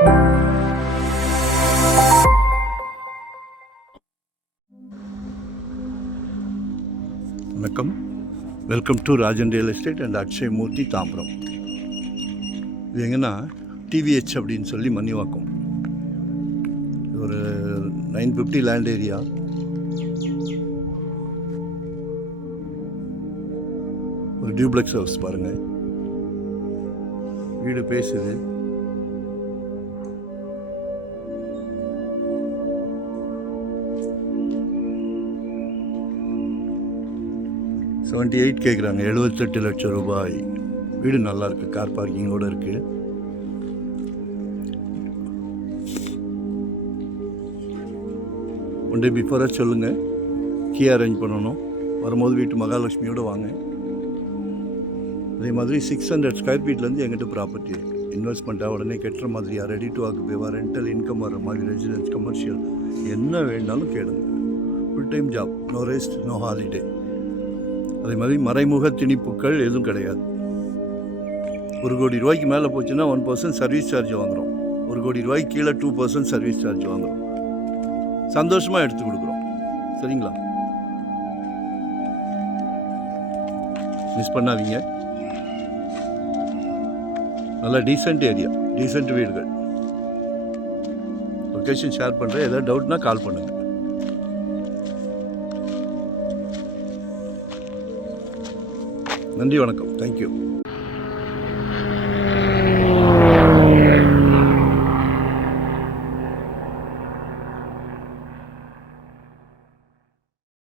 வணக்கம். Welcome to Rajan real estate and Akshay Murthy Tambaram. இது எங்கன்னா டிவிஹெச் அப்படின்னு சொல்லி மன்னிவாக்கம். இது ஒரு 950 லேண்ட் ஏரியா. ஒரு டியூப்ளெக்ஸ் ஹவுஸ் பாருங்கள், வீடு பேசுது. $78 கேட்குறாங்க, 78 லட்சம் ரூபாய். வீடு நல்லா இருக்கு, கார் பார்க்கிங்கோடு இருக்கு. ஒன் டே பிஃபோராக சொல்லுங்கள், கீ அரேஞ்ச் பண்ணணும். வரும்போது வீட்டு மகாலட்சுமியோடு வாங்க. அதே மாதிரி 600 ஸ்கொயர் ஃபீட்லேருந்து எங்கிட்ட ப்ராப்பர்ட்டி இருக்குது. இன்வெஸ்ட்மெண்ட்டாக உடனே கட்டுற மாதிரியா, ரெடி டு ஆக்குபேவா, ரெண்டல் இன்கம் வர மாதிரி, ரெசிடென்ஸ், கமர்ஷியல், என்ன வேணாலும் கேளுங்க. Full time job, no rest, no holiday. அதே மாதிரி மறைமுக திணிப்புகள் எதுவும் கிடையாது. 1 கோடி ரூபாய்க்கு மேலே போச்சுன்னா 1% சர்வீஸ் சார்ஜ் வாங்குகிறோம். 1 கோடி ரூபாய்க்கு கீழே 2% சர்வீஸ் சார்ஜ் வாங்குகிறோம். சந்தோஷமாக எடுத்து கொடுக்குறோம். சரிங்களா? மிஸ் பண்ணாதீங்க. நல்ல டீசென்ட் ஏரியா, டீசென்ட் வீடுகள். லொக்கேஷன் ஷேர் பண்ணுறேன். ஏதாவது டவுட்னா கால் பண்ணுங்கள். நன்றி, வணக்கம். தேங்க்யூ.